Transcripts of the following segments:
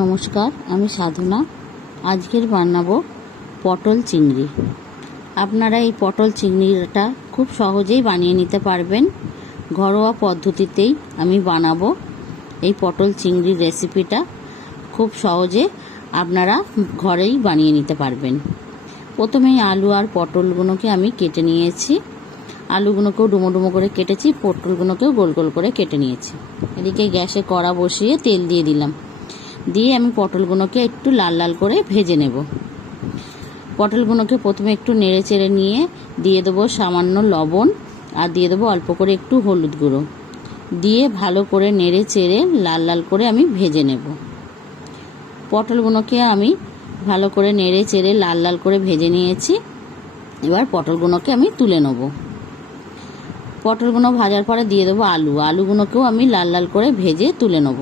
নমস্কার, আমি সাধনা। আজকের বানাবো পটল চিংড়ি। আপনারা এই পটল চিংড়িটা খুব সহজেই বানিয়ে নিতে পারবেন। ঘরোয়া পদ্ধতিতেই আমি বানাবো এই পটল চিংড়ির রেসিপিটা। খুব সহজে আপনারা ঘরেই বানিয়ে নিতে পারবেন। প্রথমেই আলু আর পটলগুলোকে আমি কেটে নিয়েছি। আলুগুলোকেও ডুমো ডুমো করে কেটেছি, পটলগুলোকেও গোল গোল করে কেটে নিয়েছি। এদিকে গ্যাসে কড়া বসিয়ে তেল দিয়ে দিলাম। দিয়ে আমি পটলগুলোকে একটু লাল লাল করে ভেজে নেব। পটলগুলোকে প্রথমে একটু নেড়ে চেড়ে নিয়ে দিয়ে দেবো সামান্য লবণ আর দিয়ে দেবো অল্প করে একটু হলুদ গুঁড়ো। দিয়ে ভালো করে নেড়ে চেড়ে লাল লাল করে আমি ভেজে নেব। পটলগুলোকে আমি ভালো করে নেড়ে চেড়ে লাল লাল করে ভেজে নিয়েছি। এবার পটলগুলোকে আমি তুলে নেব। পটলগুলো ভাজার পরে দিয়ে দেবো আলুগুলোকেও আমি লাল লাল করে ভেজে তুলে নেব।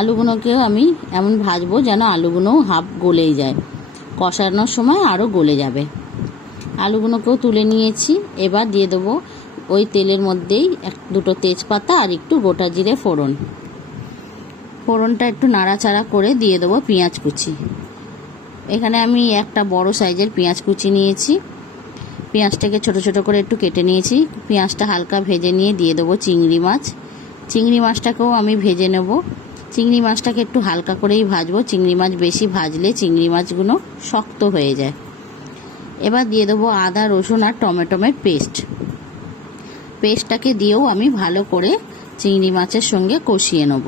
আলুগুলোকেও আমি এমন ভাজবো যেন আলুগুলোও হাফ গলেই যায়, কষানোর সময় আরও গলে যাবে। আলুগুলোকেও তুলে নিয়েছি। এবার দিয়ে দেবো ওই তেলের মধ্যেই দুটো তেজপাতা আর একটু গোটা জিরে ফোড়নটা একটু নাড়াচাড়া করে দিয়ে দেবো পেঁয়াজ কুচি। এখানে আমি একটা বড় সাইজের পেঁয়াজ কুচি নিয়েছি। পেঁয়াজটাকে ছোট ছোট করে একটু কেটে নিয়েছি। পেঁয়াজটা হালকা ভেজে নিয়ে দিয়ে দেবো চিংড়ি মাছটাকেও আমি ভেজে নেব। চিংড়ি মাছটাকে একটু হালকা করেই ভাজবো। চিংড়ি মাছ বেশি ভাজলে চিংড়ি মাছগুলো শক্ত হয়ে যায়। এবার দিয়ে দেবো আদা রসুন আর টমেটোর পেস্টটাকে দিয়েও আমি ভালো করে চিংড়ি মাছের সঙ্গে কষিয়ে নেব।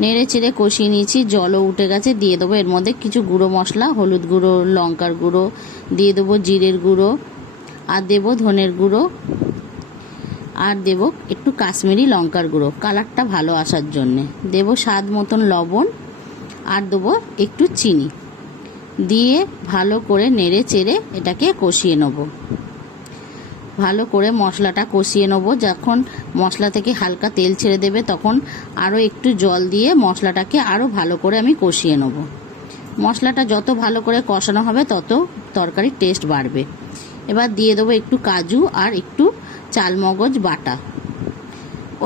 নেড়ে চেড়ে কষিয়ে নিয়েছি, জলও উঠে গেছে। দিয়ে দেবো এর মধ্যে কিছু গুঁড়ো মশলা, হলুদ গুঁড়ো, লঙ্কার গুঁড়ো, দিয়ে দেবো জিরের গুঁড়ো, আর দেবো ধনের গুঁড়ো, আর দেবো একটু কাশ্মীরি লঙ্কার গুঁড়ো কালারটা ভালো আসার জন্যে। দেবো স্বাদ মতন লবণ আর দেবো একটু চিনি। দিয়ে ভালো করে নেড়ে চেড়ে এটাকে কষিয়ে নেব। ভালো করে মশলাটা কষিয়ে নেব। যখন মশলা থেকে হালকা তেল ছেড়ে দেবে তখন আরও একটু জল দিয়ে মশলাটাকে আরও ভালো করে আমি কষিয়ে নেব। মশলাটা যত ভালো করে কষানো হবে তত তরকারির টেস্ট বাড়বে। এবার দিয়ে দেবো একটু কাজু আর একটু চালমগজ বাটা।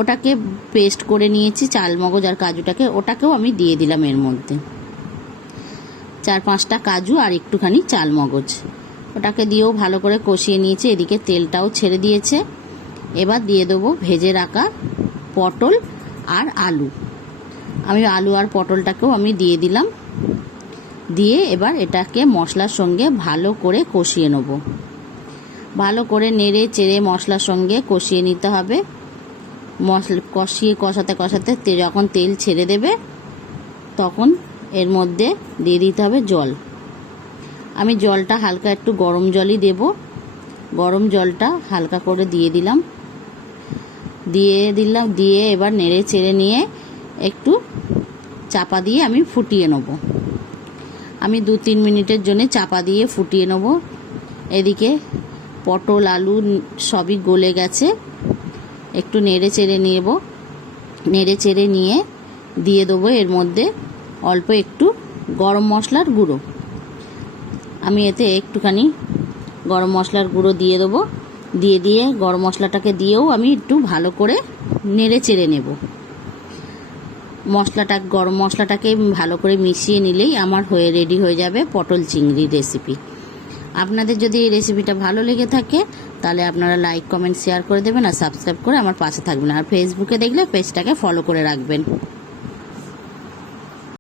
ওটাকে পেস্ট করে নিয়েছি, চালমগজ আর কাজুটাকে, ওটাকেও আমি দিয়ে দিলাম এর মধ্যে। 4-5টা কাজু আর একটুখানি চালমগজ, ওটাকে দিয়েও ভালো করে কষিয়ে নিয়েছি। এদিকে তেলটাও ছেড়ে দিয়েছে। এবার দিয়ে দেবো ভেজে রাখা পটল আর আলু। আমি আলু আর পটলটাকেও আমি দিয়ে দিলাম। দিয়ে এবার এটাকে মশলার সঙ্গে ভালো করে কষিয়ে নেব। ভালো করে নেড়ে চেড়ে মশলার সঙ্গে কষিয়ে নিতে হবে। কষাতে কষাতে যখন তেল ছেড়ে দেবে তখন এর মধ্যে দিয়ে দিতে হবে জল। আমি জলটা হালকা একটু গরম জলই দেব। গরম জলটা হালকা করে দিয়ে দিলাম। দিয়ে এবার নেড়ে চেড়ে নিয়ে একটু চাপা দিয়ে আমি ফুটিয়ে নেব। আমি 2-3 মিনিটের জন্য চাপা দিয়ে ফুটিয়ে নেব। এদিকে পটল আলু সবই গলে গেছে। একটু নেড়ে চেড়ে নেব। নেড়ে চেড়ে নিয়ে দিয়ে দেবো এর মধ্যে অল্প একটু গরম মশলার গুঁড়ো। আমি এতে একটুখানি গরম মশলার গুঁড়ো দিয়ে দেবো। দিয়ে গরম মশলাটাকে দিয়েও আমি একটু ভালো করে নেড়ে চেড়ে নেব। গরম মশলাটাকে ভালো করে মিশিয়ে নিলেই আমার রেডি হয়ে যাবে পটল চিংড়ির রেসিপি। আপনাদের যদি এই রেসিপিটা ভালো লেগে থাকে তাহলে আপনারা লাইক কমেন্ট শেয়ার করে দেবেন আর সাবস্ক্রাইব করে আমার পাশে থাকবেন। আর ফেসবুকে দেখলে পেজটাকে ফলো করে রাখবেন।